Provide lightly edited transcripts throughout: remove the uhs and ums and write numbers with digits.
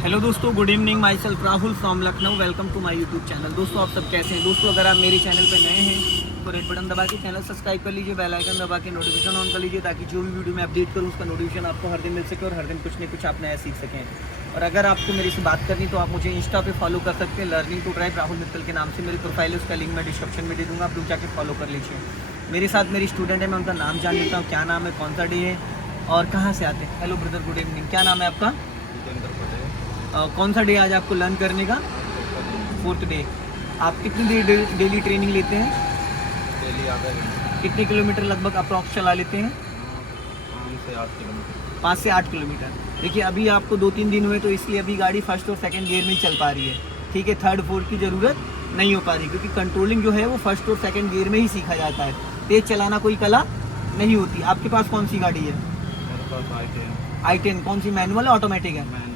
Hello दोस्तों, good evening. Myself Rahul from Lucknow. Welcome to my YouTube channel. दोस्तों, आप सब कैसे हैं? दोस्तों, अगर आप मेरे चैनल पर नए हैं तो रेड बटन दबा के चैनल सब्सक्राइब कर लीजिए, बेल आइकन दबा के नोटिफिकेशन ऑन कर लीजिए, ताकि जो भी वीडियो मैं अपडेट करूँ उसका नोटिफिकेशन आपको हर दिन मिल सके और हर दिन कुछ न कुछ आप नया सीख सकें। और अगर आपको मेरे से बात करनी तो आप मुझे इंस्टा पे फॉलो कर सकते हैं, learning to drive Rahul Mittal के नाम से मेरी प्रोफाइल है, उसका लिंक मैं डिस्क्रिप्शन में दे दूँगा, आप लोग जाके फॉलो कर लीजिए। मेरे साथ मेरी स्टूडेंट है, मैं उनका नाम जान लेता हूँ, क्या नाम है, कौन सा डे है और कहाँ से आते हैं। Hello brother, good evening. क्या नाम है आपका? कौन सा डे आज आपको लर्न करने का? 4th day. आप कितनी देर डेली ट्रेनिंग लेते हैं? डेली आधा घंटा। कितने किलोमीटर लगभग अप्रॉक्स चला लेते हैं? 5 से 8 किलोमीटर। 5 से 8 किलोमीटर। देखिए, अभी आपको 2-3 दिन हुए तो इसलिए अभी गाड़ी फर्स्ट और सेकंड गियर में ही चल पा रही है। ठीक है, थर्ड फोर्थ की ज़रूरत नहीं हो पा रही, क्योंकि कंट्रोलिंग जो है वो फर्स्ट और सेकंड गियर में ही सीखा जाता है। तेज़ चलाना कोई कला नहीं होती। आपके पास कौन सी गाड़ी है? मेरे पास i10। कौन सी, मैनुअल है ऑटोमेटिक है? मैनुअल।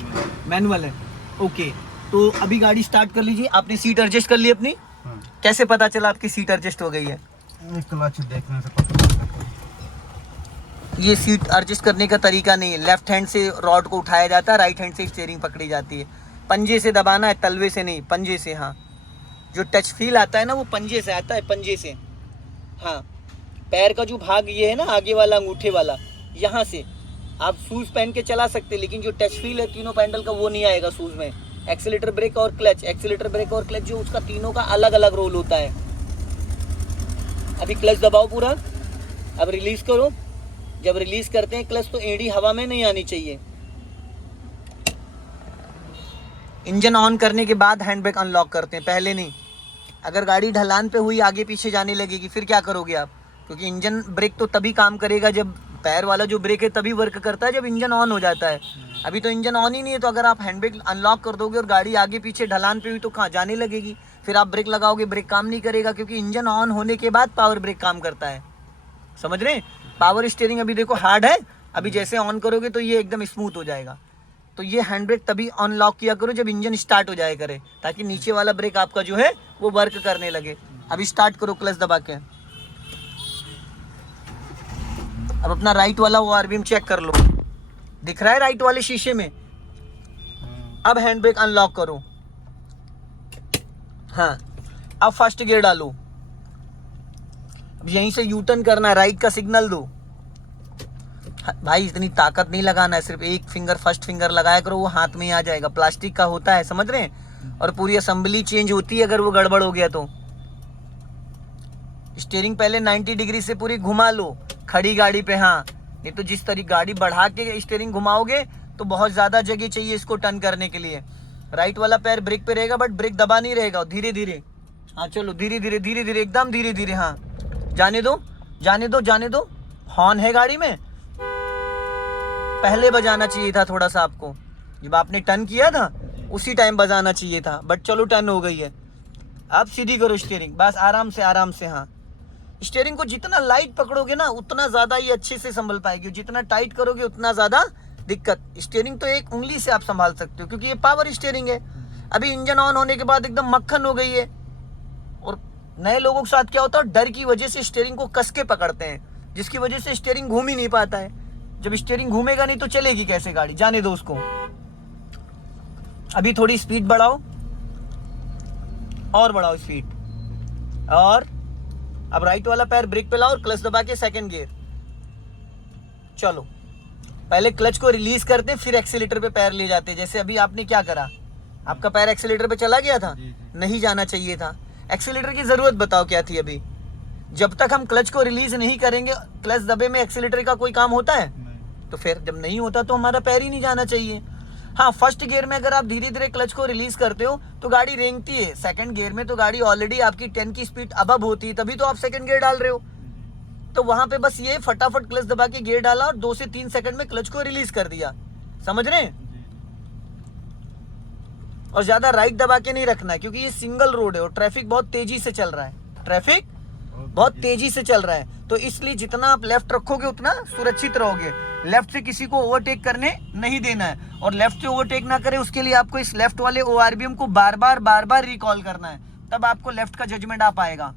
मैनुअल है। ओके, तो अभी गाड़ी स्टार्ट कर लीजिए। आपने सीट एडजस्ट कर ली अपनी? हाँ। कैसे पता चला आपकी सीट एडजस्ट हो गई है? क्लच देखने से पता चलता है। ये सीट एडजस्ट करने का तरीका नहीं है। लेफ्ट हैंड से रॉड को उठाया जाता है, राइट हैंड से स्टीयरिंग पकड़ी जाती है। पंजे से दबाना है, तलवे से नहीं, पंजे से। हाँ, जो टच फील आता है ना वो पंजे से आता है, पंजे से। हाँ, पैर का जो भाग ये है ना, आगे वाला अंगूठे वाला, यहाँ से आप शूज़ पहन के चला सकते हैं, लेकिन जो टच फील है तीनों पैडल का वो नहीं आएगा शूज़ में। एक्सीलेटर, ब्रेक और क्लच, एक्सीलेटर, ब्रेक और क्लच, जो उसका तीनों का अलग अलग रोल होता है। अभी क्लच दबाओ पूरा, अब रिलीज करो। जब रिलीज करते हैं क्लच तो एड़ी हवा में नहीं आनी चाहिए। इंजन ऑन करने के बाद हैंड ब्रेक अनलॉक करते हैं, पहले नहीं। अगर गाड़ी ढलान पे हुई आगे पीछे जाने लगेगी, फिर क्या करोगे आप? क्योंकि इंजन ब्रेक तो तभी काम करेगा जब पैर वाला जो ब्रेक है तभी वर्क करता है जब इंजन ऑन हो जाता है। अभी तो इंजन ऑन ही नहीं है, तो अगर आप हैंड ब्रेक अनलॉक कर दोगे और गाड़ी आगे पीछे ढलान पे हुई तो कहाँ जाने लगेगी। फिर आप ब्रेक लगाओगे, ब्रेक काम नहीं करेगा, क्योंकि इंजन ऑन होने के बाद पावर ब्रेक काम करता है। समझ रहे हैं? पावर स्टीयरिंग अभी देखो हार्ड है, अभी जैसे ऑन करोगे तो ये एकदम स्मूथ हो जाएगा। तो ये हैंड ब्रेक तभी अनलॉक किया करो जब इंजन स्टार्ट हो जाए करे, ताकि नीचे वाला ब्रेक आपका जो है वो वर्क करने लगे। अभी स्टार्ट करो क्लच दबा के। अब अपना राइट वाला ओआरबीएम चेक कर लो, दिख रहा है राइट वाले शीशे में? अब हैंड ब्रेक अनलॉक करो। हाँ, अब फर्स्ट गियर डालो। अब यहीं से यू टर्न करना है, राइट का सिग्नल दो। भाई, इतनी ताकत नहीं लगाना है, सिर्फ एक फिंगर, फर्स्ट फिंगर लगाया करो, वो हाथ में ही आ जाएगा। प्लास्टिक का होता है, समझ रहे हैं? और पूरी असेंबली चेंज होती है अगर वो गड़बड़ हो गया तो। स्टीयरिंग पहले 90 डिग्री से पूरी घुमा लो खड़ी गाड़ी पे। हाँ, नहीं तो जिस तरीके गाड़ी बढ़ा के स्टीयरिंग घुमाओगे तो बहुत ज़्यादा जगह चाहिए इसको टर्न करने के लिए। राइट वाला पैर ब्रेक पे रहेगा, बट ब्रेक दबा नहीं रहेगा, धीरे धीरे। हाँ, चलो धीरे धीरे धीरे धीरे, एकदम धीरे धीरे। हाँ, जाने दो जाने दो जाने दो। हॉर्न है गाड़ी में, पहले बजाना चाहिए था थोड़ा सा आपको, जब आपने टर्न किया था उसी टाइम बजाना चाहिए था, बट चलो टर्न हो गई है। अब सीधी करो स्टीयरिंग, बस आराम से आराम से। हाँ, स्टीयरिंग को जितना लाइट पकड़ोगे ना उतना ज़्यादा ये अच्छे से संभल पाएगी, जितना टाइट करोगे उतना ज़्यादा दिक्कत। स्टीयरिंग तो एक उंगली से आप संभाल सकते हो, क्योंकि ये पावर स्टीयरिंग है। अभी इंजन ऑन होने के बाद एकदम मक्खन हो गई है। और नए लोगों के साथ क्या होता है, डर की वजह से स्टीयरिंग को कस के पकड़ते हैं, जिसकी वजह से स्टीयरिंग घूम ही नहीं पाता है। जब स्टीयरिंग घूमेगा नहीं तो चलेगी कैसे गाड़ी? जाने दो उसको। अभी थोड़ी स्पीड बढ़ाओ, और बढ़ाओ स्पीड। और अब राइट वाला पैर ब्रेक पे लाओ और क्लच दबा के सेकंड गियर। चलो, पहले क्लच को रिलीज करते हैं, फिर एक्सीलेटर पे पैर ले जाते हैं। जैसे अभी आपने क्या करा, आपका पैर एक्सीलेटर पे चला गया था, नहीं जाना चाहिए था। एक्सीलेटर की जरूरत बताओ क्या थी? अभी जब तक हम क्लच को रिलीज नहीं करेंगे, क्लच दबे में एक्सीलेटर का कोई काम होता है? तो फिर जब नहीं होता तो हमारा पैर ही नहीं जाना चाहिए। हाँ, फर्स्ट गियर में अगर आप धीरे धीरे क्लच को रिलीज करते हो तो गाड़ी रेंगती है। सेकंड गियर में तो गाड़ी ऑलरेडी आपकी 10 की स्पीड अबव होती है, तभी तो आप सेकंड गियर डाल रहे हो। तो वहां पे बस ये फटाफट क्लच दबा के गियर डाला और 2 से 3 सेकंड में क्लच को रिलीज कर दिया। समझ रहे हैं? और ज्यादा राइट दबा के नहीं रखना है, क्योंकि ये सिंगल रोड है और ट्रैफिक बहुत तेजी से चल रहा है। ट्रैफिक बहुत तेजी से चल रहा है, तो इसलिए जितना आप लेफ्ट रखोगे उतना सुरक्षित रहोगे। लेफ्ट से किसी को ओवरटेक करने नहीं देना है, और लेफ्ट से ओवरटेक ना करे उसके लिए आपको इस लेफ्ट वाले ओआरबीएम को बार बार रिकॉल करना है, तब आपको लेफ्ट का जजमेंट आ पाएगा।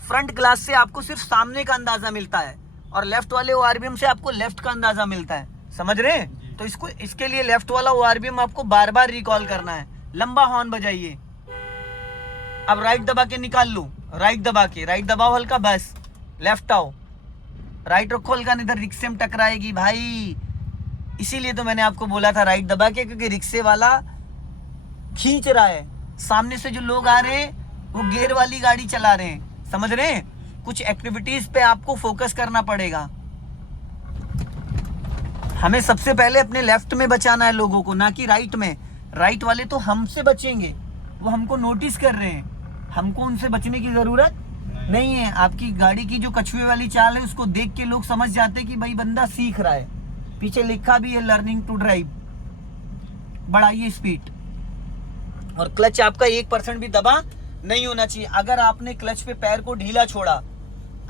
फ्रंट ग्लास से आपको सिर्फ सामने का अंदाजा मिलता है, और लेफ्ट वाले ओआरबीएम से आपको लेफ्ट का अंदाजा मिलता है। समझ रहे हैं? तो इसको इसके लिए लेफ्ट वाला ORVM आपको बार बार रिकॉल करना है। लंबा हॉर्न बजाइए। अब राइट दबा के निकाल लो, राइट दबा के, राइट दबाओ हल्का, बस लेफ्ट आओ, राइट रखो हल्का, नहीं तो रिक्शे में टकराएगी भाई। इसीलिए तो मैंने आपको बोला था राइट दबा के, क्योंकि रिक्शे वाला खींच रहा है। सामने से जो लोग आ रहे हैं वो गियर वाली गाड़ी चला रहे हैं, समझ रहे हैं। कुछ एक्टिविटीज पे आपको फोकस करना पड़ेगा। हमें सबसे पहले अपने लेफ्ट में बचाना है लोगों को, ना कि राइट में। राइट वाले तो हमसे बचेंगे, वो हमको नोटिस कर रहे हैं, हमको उनसे बचने की जरूरत नहीं है। आपकी गाड़ी की जो कछुए वाली चाल है उसको देख के लोग समझ जाते हैं कि भाई बंदा सीख रहा है। पीछे लिखा भी है लर्निंग टू ड्राइव। बढ़ाइए स्पीड। और क्लच आपका 1% भी दबा नहीं होना चाहिए। अगर आपने क्लच पे पैर को ढीला छोड़ा,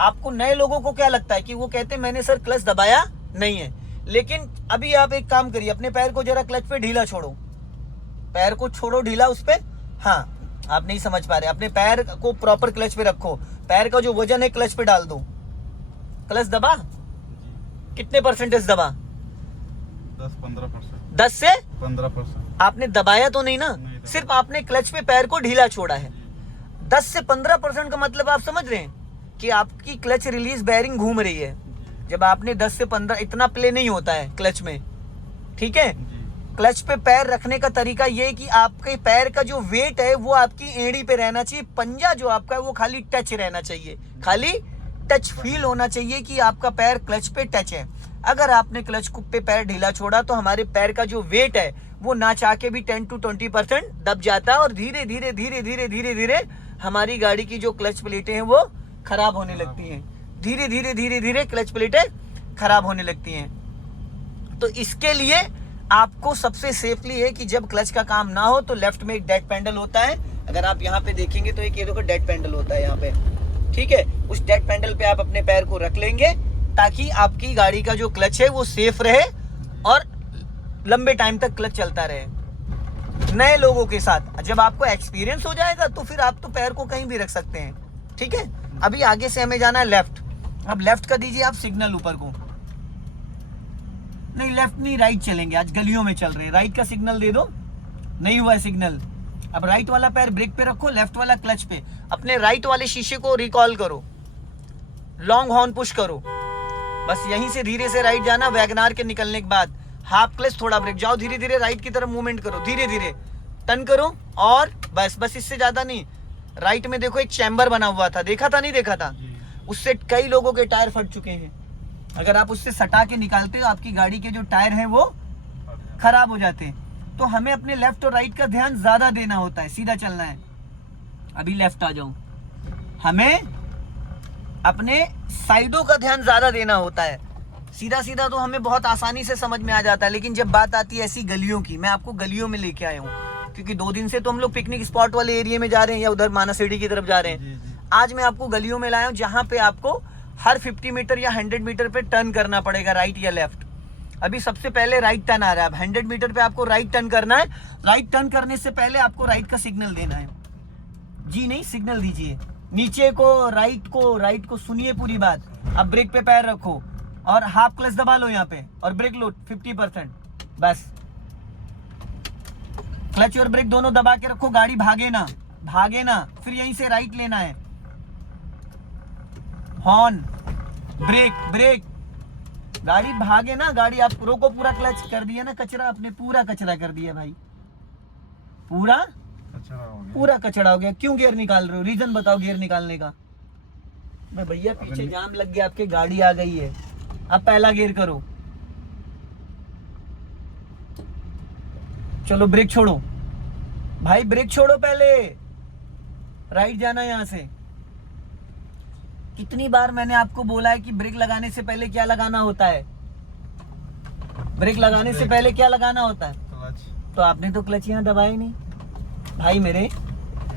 आपको नए लोगों को क्या लगता है कि वो कहते हैं मैंने सर क्लच दबाया नहीं है। लेकिन अभी आप एक काम करिए, अपने पैर को जरा क्लच पे ढीला छोड़ो, पैर को छोड़ो ढीला उस पे। हाँ, आप नहीं समझ पा रहे, अपने पैर को प्रॉपर क्लच पे रखो, पैर का जो वजन है क्लच पे डाल दो। क्लच दबा, कितने परसेंटेज दबा? 10-15%। 10 से 15%। आपने दबाया तो नहीं ना, नहीं, सिर्फ आपने क्लच पे पैर को ढीला छोड़ा है। 10 से 15% का मतलब आप समझ रहे हैं कि आपकी क्लच रिलीज बेयरिंग घूम रही है। जब आपने 10 से 15, इतना प्ले नहीं होता है क्लच में, ठीक है। क्लच पे पैर रखने का तरीका ये है कि आपके पैर का जो वेट है वो आपकी एड़ी पे रहना चाहिए। पंजा जो आपका है वो खाली टच रहना चाहिए, खाली टच फील होना चाहिए कि आपका पैर क्लच पे टच है। अगर आपने क्लच पे पैर ढीला छोड़ा तो हमारे पैर का जो वेट है वो ना चाह के भी 10 to 20% दब जाता है, और धीरे धीरे धीरे धीरे धीरे धीरे हमारी गाड़ी की जो क्लच प्लेटें हैं वो खराब होने लगती हैं। धीरे धीरे धीरे धीरे क्लच प्लेटें खराब होने लगती हैं। तो इसके लिए आपको सबसे सेफली है कि जब क्लच का काम ना हो तो लेफ्ट में एक डेड पैडल होता है। अगर आप यहाँ पे देखेंगे तो एक ये देखो डेड पैडल होता है यहाँ पे, ठीक है। उस डेड पैडल पे आप अपने पैर को रख लेंगे ताकि आपकी गाड़ी का जो क्लच है वो सेफ रहे और लंबे टाइम तक क्लच चलता रहे। नए लोगों के साथ जब आपको एक्सपीरियंस हो जाएगा तो फिर आप तो पैर को कहीं भी रख सकते हैं, ठीक है। अभी आगे से हमें जाना है लेफ्ट। अब लेफ्ट का दीजिए आप सिग्नल ऊपर को, नहीं लेफ्ट नहीं राइट चलेंगे, आज गलियों में चल रहे हैं। राइट का सिग्नल दे दो, नहीं हुआ है सिग्नल। अब राइट वाला पैर ब्रेक पे रखो, लेफ्ट वाला क्लच पे। अपने राइट वाले शीशे को रिकॉल करो, लॉन्ग हॉर्न पुश करो, बस यहीं से धीरे से राइट जाना। वैगनार के निकलने के बाद हाफ क्लच, थोड़ा ब्रेक, जाओ धीरे धीरे राइट की तरफ मूवमेंट करो, धीरे धीरे टर्न करो, और बस बस इससे ज्यादा नहीं। राइट में देखो एक चैम्बर बना हुआ था, देखा था नहीं देखा था, उससे कई लोगों के टायर फट चुके हैं। अगर आप उससे सटा के निकालते हो आपकी गाड़ी के जो टायर हैं वो खराब हो जाते हैं। तो हमें अपने लेफ्ट और राइट का ध्यान ज्यादा देना होता है, सीधा चलना है। अभी लेफ्ट आ जाऊं, हमें अपने साइडों का ध्यान ज्यादा देना होता है। सीधा सीधा तो हमें बहुत आसानी से समझ में आ जाता है, लेकिन जब बात आती है ऐसी गलियों की, मैं आपको गलियों में लेके आया हूँ क्योंकि 2 दिन से तो हम लोग पिकनिक स्पॉट वाले एरिया में जा रहे हैं या उधर मानासिटी की तरफ जा रहे हैं। आज मैं आपको गलियों में लाया हूँ जहाँ पे आपको हर 50 मीटर या 100 मीटर पे टर्न करना पड़ेगा, राइट या लेफ्ट। अभी सबसे पहले राइट टर्न आ रहा है, अब 100 मीटर पे आपको राइट टर्न करना है। राइट टर्न करने से पहले आपको राइट का सिग्नल देना है, जी नहीं सिग्नल दीजिए। नीचे को राइट को सुनिए पूरी बात। अब ब्रेक पे पैर रखो और हाफ क्लच दबा लो यहाँ पे और ब्रेक लो 50%, बस क्लच और ब्रेक दोनों दबा के रखो, गाड़ी भागे ना। फिर यहीं से राइट लेना है, हॉर्न, ब्रेक, गाड़ी भागे ना, गाड़ी आप रोको, पूरा क्लच कर दिया ना, कचरा आपने पूरा कचरा कर दिया भाई, पूरा कचरा हो गया। क्यों गियर निकाल रहे हो, रीजन बताओ गियर निकालने का। मैं भैया पीछे जाम लग गया, आपके गाड़ी आ गई है, अब पहला गियर करो, चलो ब्रेक छोड़ो भाई, ब्रेक छोड़ो, पहले राइट जाना यहां से। कितनी बार मैंने आपको बोला है कि ब्रेक लगाने से पहले क्या लगाना होता है, ब्रेक लगाने से पहले क्या लगाना होता है, क्लच। तो आपने तो क्लच यहाँ दबाया ही नहीं भाई मेरे।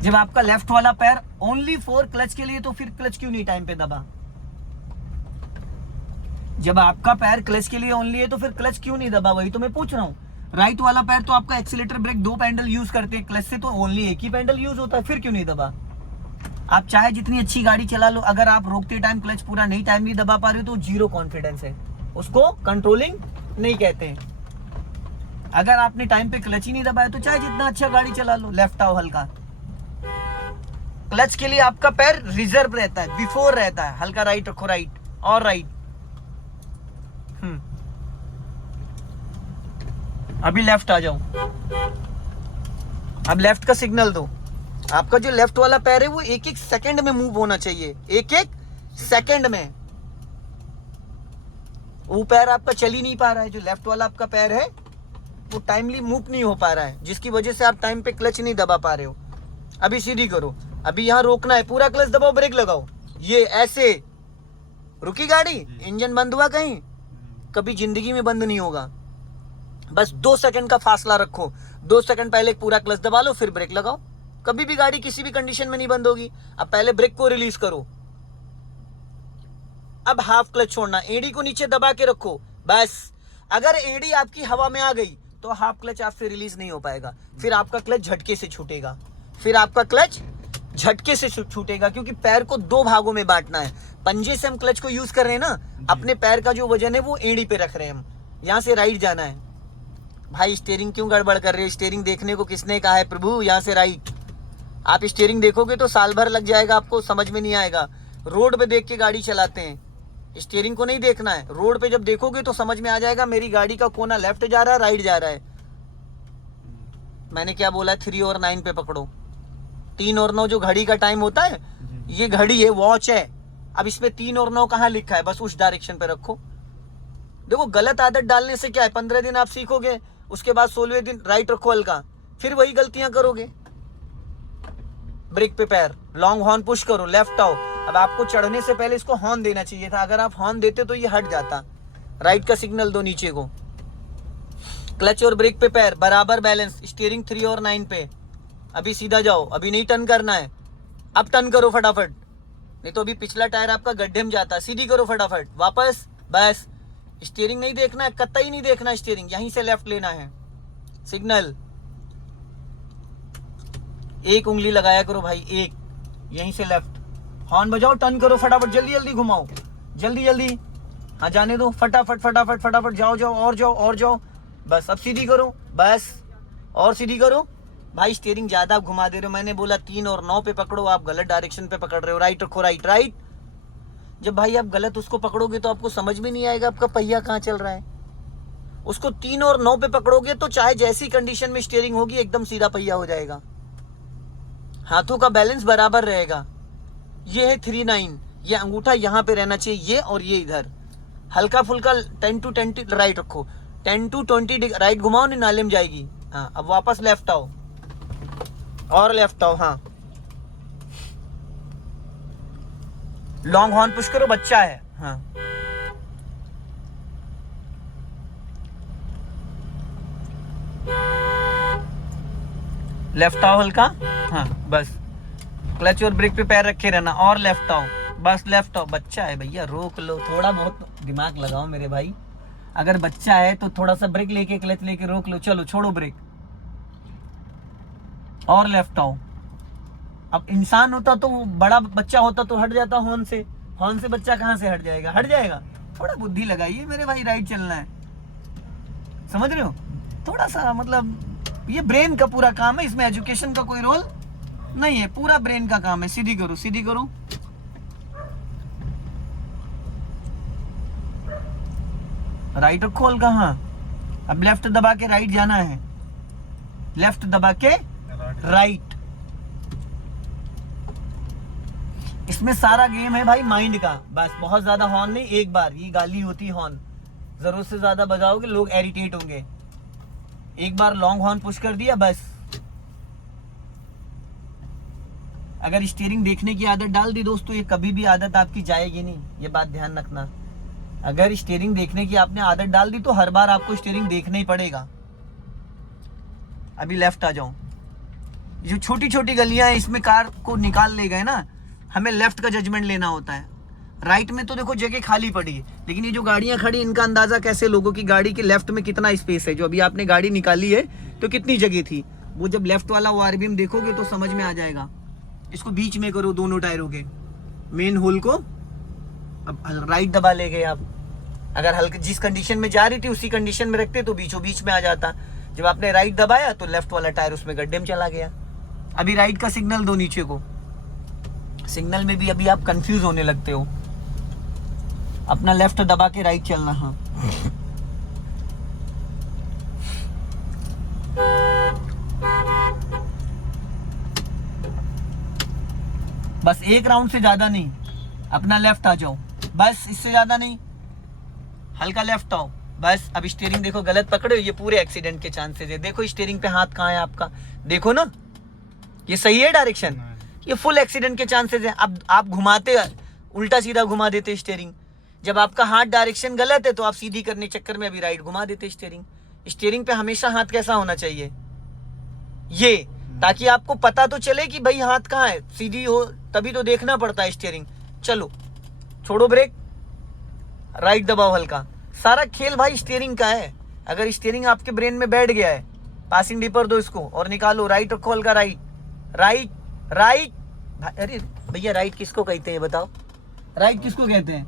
जब आपका लेफ्ट वाला पैर ओनली फॉर क्लच के लिए, तो फिर क्लच क्यों नहीं टाइम पे दबा। जब आपका पैर क्लच के लिए ओनली है तो फिर क्लच क्यों नहीं दबा, वही तो मैं पूछ रहा हूँ। राइट वाला पैर तो आपका एक्सीलेटर ब्रेक 2 पैडल यूज करते हैं, क्लच से तो ओनली एक ही पैडल यूज होता है, फिर क्यों नहीं दबा। आप चाहे जितनी अच्छी गाड़ी चला लो, अगर आप रोकते टाइम क्लच पूरा नहीं टाइम नहीं दबा पा रहे हो तो 0 कॉन्फिडेंस है, उसको कंट्रोलिंग नहीं कहते हैं। अगर आपने टाइम पे क्लच ही नहीं दबाया तो चाहे जितना अच्छा गाड़ी चला लो, लेफ्ट आओ हल्का। क्लच के लिए आपका पैर रिजर्व रहता है, बिफोर रहता है, हल्का राइट रखो, राइट और राइट। अभी लेफ्ट आ जाओ, अब लेफ्ट का सिग्नल दो। आपका जो लेफ्ट वाला पैर है वो एक एक सेकंड में मूव होना चाहिए, एक एक सेकंड में। वो पैर आपका चल ही नहीं पा रहा है, जो लेफ्ट वाला आपका पैर है वो टाइमली मूव नहीं हो पा रहा है, जिसकी वजह से आप टाइम पे क्लच नहीं दबा पा रहे हो। अभी सीधी करो, अभी यहां रोकना है, पूरा क्लच दबाओ, ब्रेक लगाओ, ये ऐसे। रुकी गाड़ी, इंजन बंद हुआ कहीं? कभी जिंदगी में बंद नहीं होगा। बस 2 सेकंड का फासला रखो, 2 सेकंड पहले पूरा क्लच दबा लो, फिर ब्रेक लगाओ। कभी भी गाड़ी किसी भी कंडीशन में नहीं बंद होगी। अब पहले ब्रेक को रिलीज करो, अब हाफ क्लच छोड़ना, एडी को नीचे दबा के रखो, बस। अगर एडी आपकी हवा में आ गई तो हाफ क्लच आपसे रिलीज नहीं हो पाएगा, फिर आपका क्लच झटके से छूटेगा, फिर आपका क्लच झटके से छूटेगा, क्योंकि पैर को 2 भागों में बांटना है। पंजे से हम क्लच को यूज कर रहे हैं ना, अपने पैर का जो वजन है वो एड़ी पे रख रहे हैं हम। यहाँ से राइट जाना है। भाई स्टीयरिंग क्यों गड़बड़ कर रहे हो? स्टीयरिंग देखने को किसने कहा है प्रभु? यहाँ से राइट। आप स्टीयरिंग देखोगे तो साल भर लग जाएगा, आपको समझ में नहीं आएगा। रोड पे देख के गाड़ी चलाते हैं, स्टीयरिंग को नहीं देखना है। रोड पे जब देखोगे तो समझ में आ जाएगा मेरी गाड़ी का कोना लेफ्ट जा रहा है, राइट जा रहा है। मैंने क्या बोला? 3 और 9 पे पकड़ो। 3 और 9 जो घड़ी का टाइम होता है, ये घड़ी है, वॉच है। अब इसमें 3 और 9 कहाँ लिखा है? बस उस डायरेक्शन पे रखो। देखो गलत आदत डालने से क्या है, 15 दिन आप सीखोगे, उसके बाद 16वें दिन राइट रखो हल्का, फिर वही गलतियां करोगे। ब्रेक पे पैर, लॉन्ग हॉर्न पुश करो, लेफ्ट आओ। अब आपको चढ़ने से पहले इसको हॉर्न देना चाहिए था, अगर आप हॉर्न देते तो ये हट जाता। राइट का सिग्नल दो नीचे को। क्लच और ब्रेक पे पैर बराबर बैलेंस, स्टीयरिंग 3 और 9 पे। अभी सीधा जाओ, अभी नहीं टर्न करना है, अब टर्न करो फटाफट, नहीं तो अभी पिछला टायर आपका गड्ढे में जाता। सीधी करो फटाफट, वापस, बस। स्टीयरिंग नहीं देखना है, कतई नहीं देखना स्टीयरिंग, यहीं से लेफ्ट लेना है। सिग्नल एक उंगली लगाया करो भाई, एक, यहीं से लेफ्ट। हॉर्न बजाओ, टर्न करो फटाफट, जल्दी जल्दी घुमाओ, जल्दी जल्दी। हाँ जाने दो, फटाफट फटाफट फटाफट, जाओ जाओ और जाओ और जाओ, बस। अब सीधी करो, बस, और सीधी करो। भाई स्टीयरिंग ज्यादा आप घुमा दे रहे हो, मैंने बोला 3 और 9 पे पकड़ो, आप गलत डायरेक्शन पे पकड़ रहे हो। राइट रखो, राइट राइट। जब भाई आप गलत उसको पकड़ोगे तो आपको समझ में नहीं आएगा आपका पहिया कहाँ चल रहा है। उसको 3 और 9 पे पकड़ोगे तो चाहे जैसी कंडीशन में स्टीयरिंग होगी एकदम सीधा पहिया हो जाएगा, हाथों का बैलेंस बराबर रहेगा। ये है 3-9, ये अंगूठा यहाँ पे रहना चाहिए, ये और ये इधर। हल्का फुल्का 10 to 20 राइट रखो, 10 to 20 राइट घुमाओ, नहीं नाले में जाएगी। हाँ अब वापस लेफ्ट आओ और लेफ्ट आओ। हाँ लॉन्ग हॉर्न पुश करो, बच्चा है। हाँ लेफ्ट आओ हल्का, हाँ बस। क्लच और ब्रेक पे पैर रखे रहना, और लेफ्ट आओ, बस लेफ्ट आओ। बच्चा है भैया, रोक लो, थोड़ा बहुत दिमाग लगाओ मेरे भाई। अगर बच्चा है तो थोड़ा सा ब्रेक लेके, क्लच लेके रोक लो, चलो छोड़ो ब्रेक, और लेफ्ट आओ। अब इंसान होता तो बड़ा बच्चा होता तो हट जाता हॉर्न से, हॉर्न से बच्चा कहाँ से हट जाएगा? हट जाएगा। थोड़ा बुद्धि लगाइए मेरे भाई, राइट चलना है, समझ रहे हो? थोड़ा सा मतलब ये ब्रेन का पूरा काम है, इसमें एजुकेशन का कोई रोल नहीं है, पूरा ब्रेन का काम है। सीधी करो, सीधी करो, राइट रखो हल्का। हाँ अब लेफ्ट दबा के राइट जाना है, लेफ्ट दबा के राइट। इसमें सारा गेम है भाई माइंड का, बस। बहुत ज्यादा हॉर्न नहीं, एक बार, ये गाली होती हॉर्न, जरूरत से ज्यादा बजाओगे लोग इरिटेट होंगे। एक बार लॉन्ग हॉर्न पुश कर दिया, बस। अगर स्टीयरिंग देखने की आदत डाल दी दोस्तों, ये कभी भी आदत आपकी जाएगी नहीं, ये बात ध्यान रखना। अगर स्टीयरिंग देखने की आपने आदत डाल दी तो हर बार आपको स्टीयरिंग देखना ही पड़ेगा। अभी लेफ्ट आ जाओ। जो छोटी छोटी गलियां हैं इसमें कार को निकाल ले गए ना, हमें लेफ्ट का जजमेंट लेना होता है। राइट में तो देखो जगह खाली पड़ी है, लेकिन ये जो गाड़ियां खड़ी, इनका अंदाजा कैसे लोगों की गाड़ी के लेफ्ट में कितना स्पेस है। जो अभी आपने गाड़ी निकाली है तो कितनी जगह थी, वो जब लेफ्ट वाला ORBM देखोगे तो समझ में आ जाएगा। इसको बीच में करो, दोनों टायरों के मेन होल को। अब राइट दबा ले गए आप, अगर हल्के जिस कंडीशन में जा रही थी उसी कंडीशन में रखते तो बीचों बीच में आ जाता। जब आपने राइट दबाया तो लेफ्ट वाला टायर उसमें गड्ढे में चला गया। अभी राइट का सिग्नल दो नीचे को। सिग्नल में भी अभी आप कंफ्यूज होने लगते हो। अपना लेफ्ट दबा के राइट चलना। हाँ, बस एक राउंड से ज्यादा नहीं, अपना लेफ्ट आ जाओ, बस इससे ज्यादा नहीं, हल्का लेफ्ट आओ बस। अब स्टीयरिंग देखो गलत पकड़े हो, ये पूरे एक्सीडेंट के चांसेस है। देखो स्टीयरिंग पे हाथ कहाँ है आपका, देखो ना, ये सही है डायरेक्शन, ये फुल एक्सीडेंट के चांसेस है। अब आप घुमाते उल्टा सीधा घुमा देते स्टीयरिंग। जब आपका हाथ डायरेक्शन गलत है तो आप सीधी करने चक्कर में अभी राइट घुमा देते स्टीयरिंग। स्टीयरिंग पे हमेशा हाथ कैसा होना चाहिए, ये, ताकि आपको पता तो चले कि भाई हाथ कहाँ है, सीधी हो तभी तो देखना पड़ता है स्टीयरिंग। चलो छोड़ो ब्रेक, राइट दबाओ हल्का। सारा खेल भाई स्टीयरिंग का है। अगर स्टीयरिंग आपके ब्रेन में बैठ गया है, पासिंग डिपर दो इसको और निकालो, राइट रखो हल्का, राइट राइट राइट। अरे भैया राइट किसको कहते हैं बताओ, राइट किसको कहते हैं?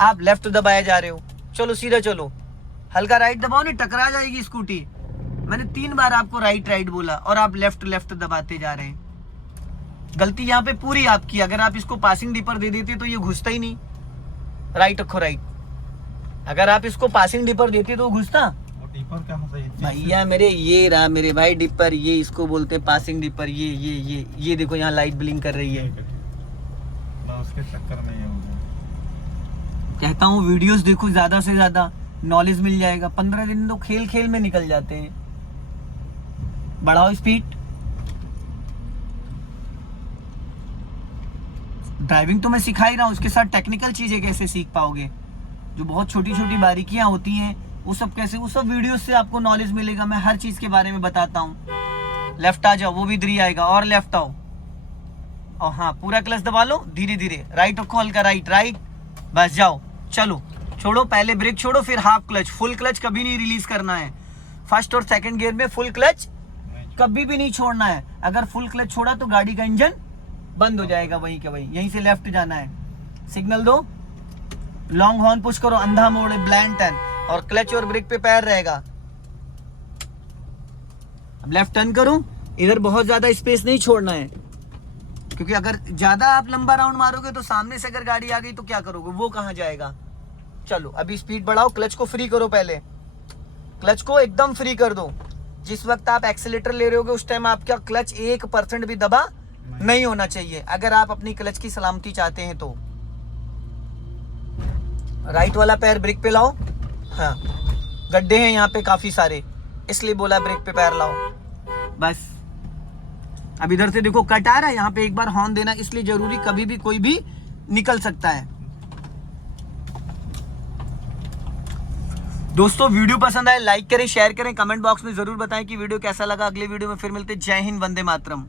आप लेफ्ट दबाए जा रहे हो। चलो सीधा चलो, हल्का राइट दबाओ, नहीं टकरा जाएगी स्कूटी। मैंने 3 बार आपको राइट राइट बोला और आप लेफ्ट लेफ्ट दबाते जा रहे हैं। गलती यहाँ पे पूरी आपकी। अगर आप इसको पासिंग डिपर दे देते तो ये घुसता ही नहीं। राइट रखो, राइट। अगर आप इसको पासिंग डिपर देते तो घुसता। वो डिपर क्या होता है भैया मेरे, ये रहा मेरे भाई डिपर, ये इसको बोलते हैं पासिंग डिपर। ये देखो यहाँ लाइट ब्लिंक कर रही है। मैं उसके चक्कर में ही हूँ। कहता हूँ वीडियोस देखो ज्यादा से ज्यादा, नॉलेज मिल जाएगा। 15 दिन तो खेल खेल में निकल जाते हैं। बढ़ाओ स्पीड। ड्राइविंग तो मैं सिखा ही रहा हूँ, उसके साथ टेक्निकल चीजें कैसे सीख पाओगे, जो बहुत छोटी छोटी बारीकियां होती हैं वो सब कैसे, वो सब वीडियोस से आपको नॉलेज मिलेगा। मैं हर चीज के बारे में बताता हूँ। लेफ्ट आ जाओ, वो भी 3 आएगा, और लेफ्ट आओ, और हाँ पूरा क्लच दबा लो धीरे धीरे। राइट रखो हल्का, राइट राइट, बस जाओ। चलो छोड़ो, पहले ब्रेक छोड़ो फिर हाफ क्लच। फुल क्लच कभी नहीं रिलीज करना है। फर्स्ट और सेकंड गियर में फुल क्लच कभी भी नहीं छोड़ना है। अगर फुल क्लच छोड़ा तो गाड़ी का इंजन बंद हो जाएगा वहीं के वहीं। यहीं से लेफ्ट जाना है, सिग्नल दो, लॉन्ग हॉर्न पुश करो, अंधा मोड़, ब्लाइंड टर्न, और क्लच और ब्रेक पे पैर रहेगा। अब लेफ्ट टर्न करूं, इधर बहुत ज्यादा स्पेस नहीं छोड़ना है, क्योंकि अगर ज्यादा आप लंबा राउंड मारोगे तो सामने से अगर गाड़ी आ गई तो क्या करोगे, वो कहां जाएगा। चलो अभी स्पीड बढ़ाओ, क्लच को फ्री करो, पहले क्लच को एकदम फ्री कर दो। जिस वक्त आप एक्सीलेटर ले रहे होगे उस टाइम आपका क्लच 1% भी दबा नहीं होना चाहिए, अगर आप अपनी क्लच की सलामती चाहते हैं तो। राइट वाला पैर ब्रेक पे लाओ। हाँ, गड्ढे हैं यहाँ पे काफी सारे, इसलिए बोला ब्रेक पे पैर लाओ, बस। अब इधर से देखो कट आ रहा है, यहाँ पे एक बार हॉर्न देना इसलिए जरूरी, कभी भी कोई भी निकल सकता है। दोस्तों वीडियो पसंद आए लाइक करें, शेयर करें, कमेंट बॉक्स में जरूर बताएं कि वीडियो कैसा लगा। अगले वीडियो में फिर मिलते हैं। जय हिंद, वंदे मातरम।